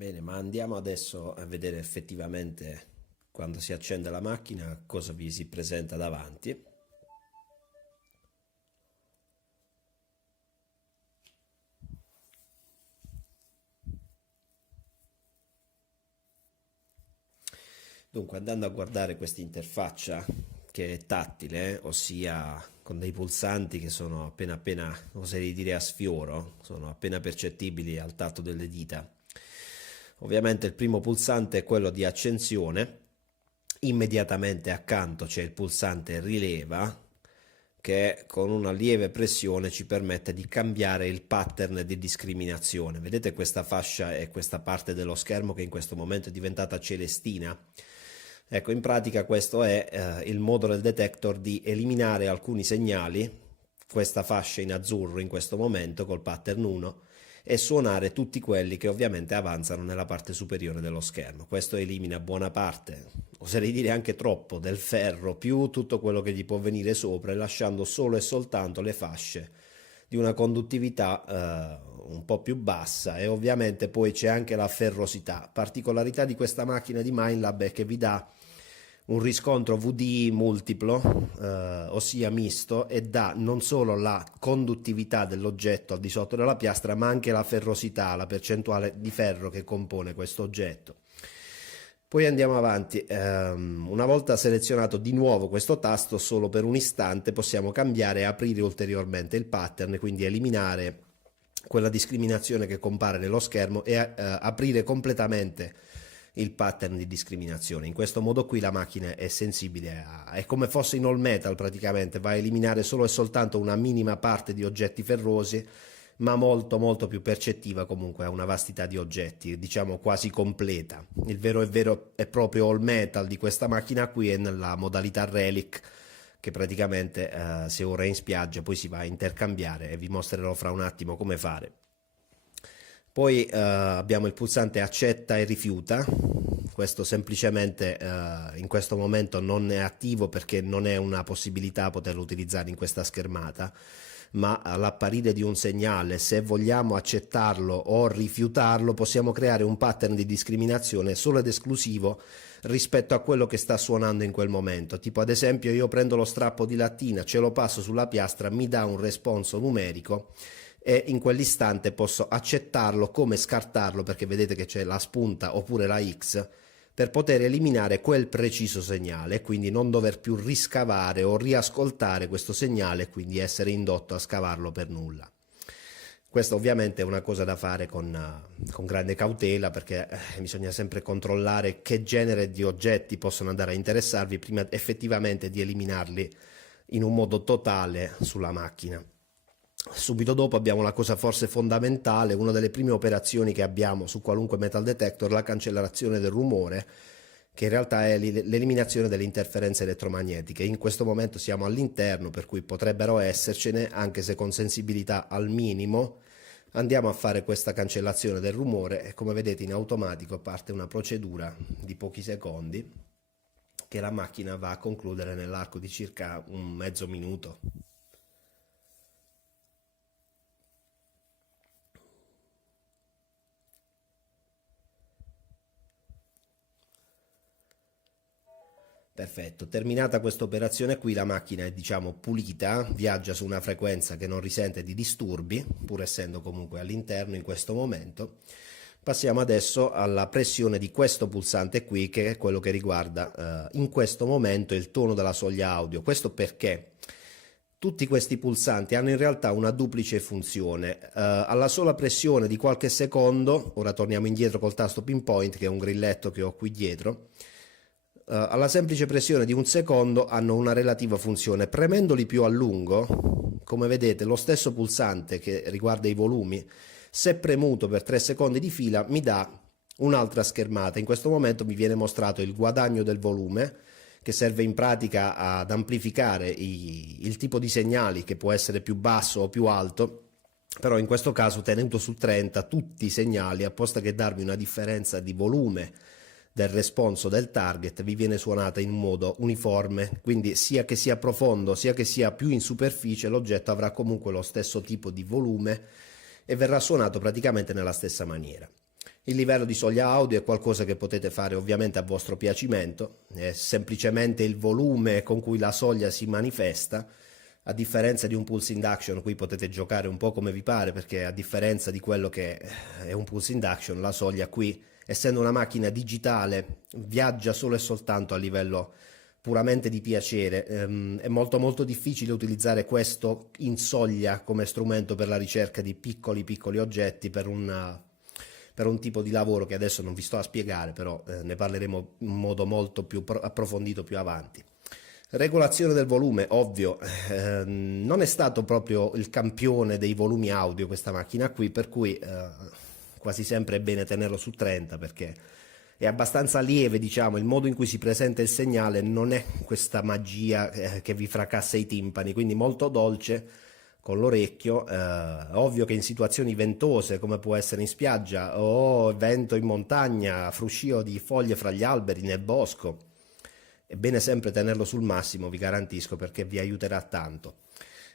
Bene, ma andiamo adesso a vedere effettivamente quando si accende la macchina cosa vi si presenta davanti. Dunque, andando a guardare questa interfaccia che è tattile, ossia con dei pulsanti che sono appena, oserei dire a sfioro, sono appena percettibili al tatto delle dita. Ovviamente il primo pulsante è quello di accensione, immediatamente accanto c'è il pulsante rileva, che con una lieve pressione ci permette di cambiare il pattern di discriminazione. Vedete questa fascia e questa parte dello schermo che in questo momento è diventata celestina? Ecco, in pratica questo è il modo del detector di eliminare alcuni segnali, questa fascia in azzurro in questo momento col pattern 1, e suonare tutti quelli che ovviamente avanzano nella parte superiore dello schermo. Questo elimina buona parte, oserei dire anche troppo, del ferro più tutto quello che gli può venire sopra, lasciando solo e soltanto le fasce di una conduttività un po' più bassa. E ovviamente poi c'è anche la ferrosità. Particolarità di questa macchina di Minelab è che vi dà un riscontro VDI multiplo, ossia misto, e dà non solo la conduttività dell'oggetto al di sotto della piastra, ma anche la ferrosità, la percentuale di ferro che compone questo oggetto. Poi andiamo avanti, una volta selezionato di nuovo questo tasto, solo per un istante possiamo cambiare e aprire ulteriormente il pattern, quindi eliminare quella discriminazione che compare nello schermo e aprire completamente il pattern di discriminazione. In questo modo qui la macchina è sensibile è come fosse in all metal, praticamente va a eliminare solo e soltanto una minima parte di oggetti ferrosi, ma molto più percettiva comunque a una vastità di oggetti, diciamo quasi completa. Il vero è proprio all metal di questa macchina qui è nella modalità relic, che praticamente se ora è in spiaggia poi si va a intercambiare, e vi mostrerò fra un attimo come fare. Poi abbiamo il pulsante accetta e rifiuta. Questo semplicemente in questo momento non è attivo perché non è una possibilità poterlo utilizzare in questa schermata, ma all'apparire di un segnale, se vogliamo accettarlo o rifiutarlo, possiamo creare un pattern di discriminazione solo ed esclusivo rispetto a quello che sta suonando in quel momento. Tipo, ad esempio, io prendo lo strappo di lattina, ce lo passo sulla piastra, mi dà un responso numerico e in quell'istante posso accettarlo come scartarlo, perché vedete che c'è la spunta oppure la X, per poter eliminare quel preciso segnale e quindi non dover più riscavare o riascoltare questo segnale e quindi essere indotto a scavarlo per nulla. Questa ovviamente è una cosa da fare con grande cautela, perché bisogna sempre controllare che genere di oggetti possono andare a interessarvi prima effettivamente di eliminarli in un modo totale sulla macchina. Subito dopo abbiamo la cosa forse fondamentale, una delle prime operazioni che abbiamo su qualunque metal detector, la cancellazione del rumore, che in realtà è l'eliminazione delle interferenze elettromagnetiche. In questo momento siamo all'interno, per cui potrebbero essercene, anche se con sensibilità al minimo. Andiamo a fare questa cancellazione del rumore e come vedete in automatico parte una procedura di pochi secondi che la macchina va a concludere nell'arco di circa un mezzo minuto. Perfetto, terminata questa operazione qui la macchina è diciamo pulita, viaggia su una frequenza che non risente di disturbi, pur essendo comunque all'interno in questo momento. Passiamo adesso alla pressione di questo pulsante qui, che è quello che riguarda in questo momento il tono della soglia audio. Questo perché tutti questi pulsanti hanno in realtà una duplice funzione. Alla sola pressione di qualche secondo, ora torniamo indietro col tasto pinpoint che è un grilletto che ho qui dietro, alla semplice pressione di un secondo hanno una relativa funzione. Premendoli più a lungo, come vedete lo stesso pulsante che riguarda i volumi, se premuto per 3 secondi di fila mi dà un'altra schermata. In questo momento mi viene mostrato il guadagno del volume, che serve in pratica ad amplificare il tipo di segnali, che può essere più basso o più alto, però in questo caso tenuto su 30 tutti i segnali, apposta che darvi una differenza di volume del responso del target, vi viene suonata in un modo uniforme, quindi sia che sia profondo sia che sia più in superficie l'oggetto avrà comunque lo stesso tipo di volume e verrà suonato praticamente nella stessa maniera. Il livello di soglia audio è qualcosa che potete fare ovviamente a vostro piacimento, è semplicemente il volume con cui la soglia si manifesta. A differenza di un pulse induction, qui potete giocare un po' come vi pare, perché a differenza di quello che è un pulse induction, la soglia qui, essendo una macchina digitale, viaggia solo e soltanto a livello puramente di piacere. È molto molto difficile utilizzare questo in soglia come strumento per la ricerca di piccoli piccoli oggetti per un tipo di lavoro che adesso non vi sto a spiegare, però ne parleremo in modo molto più approfondito più avanti. Regolazione del volume, ovvio, non è stato proprio il campione dei volumi audio questa macchina qui, per cui quasi sempre è bene tenerlo su 30 perché è abbastanza lieve, diciamo, il modo in cui si presenta il segnale non è questa magia che vi fracassa i timpani, quindi molto dolce con l'orecchio. Ovvio che in situazioni ventose come può essere in spiaggia o vento in montagna, fruscio di foglie fra gli alberi nel bosco, è bene sempre tenerlo sul massimo, vi garantisco, perché vi aiuterà tanto.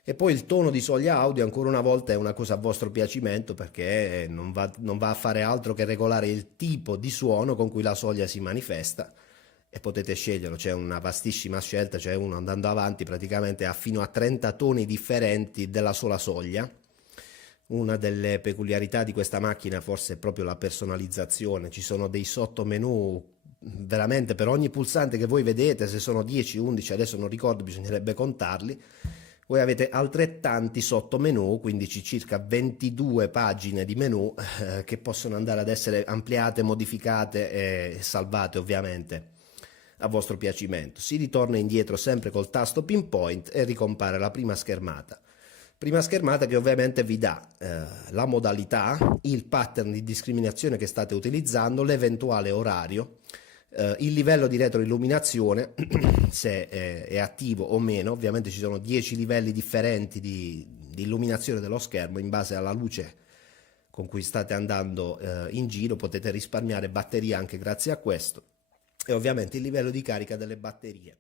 E poi il tono di soglia audio, ancora una volta, è una cosa a vostro piacimento, perché non va a fare altro che regolare il tipo di suono con cui la soglia si manifesta, e potete sceglierlo, c'è una vastissima scelta, c'è uno andando avanti praticamente ha fino a 30 toni differenti della sola soglia. Una delle peculiarità di questa macchina forse è proprio la personalizzazione, ci sono dei sottomenu veramente per ogni pulsante che voi vedete, se sono 10, 11, adesso non ricordo, bisognerebbe contarli. Voi avete altrettanti sottomenu, quindi circa 22 pagine di menu che possono andare ad essere ampliate, modificate e salvate ovviamente a vostro piacimento. Si ritorna indietro sempre col tasto pinpoint e ricompare la prima schermata. Prima schermata che ovviamente vi dà la modalità, il pattern di discriminazione che state utilizzando, l'eventuale orario, il livello di retroilluminazione, se è attivo o meno. Ovviamente ci sono 10 livelli differenti di illuminazione dello schermo in base alla luce con cui state andando in giro, potete risparmiare batteria anche grazie a questo, e ovviamente il livello di carica delle batterie.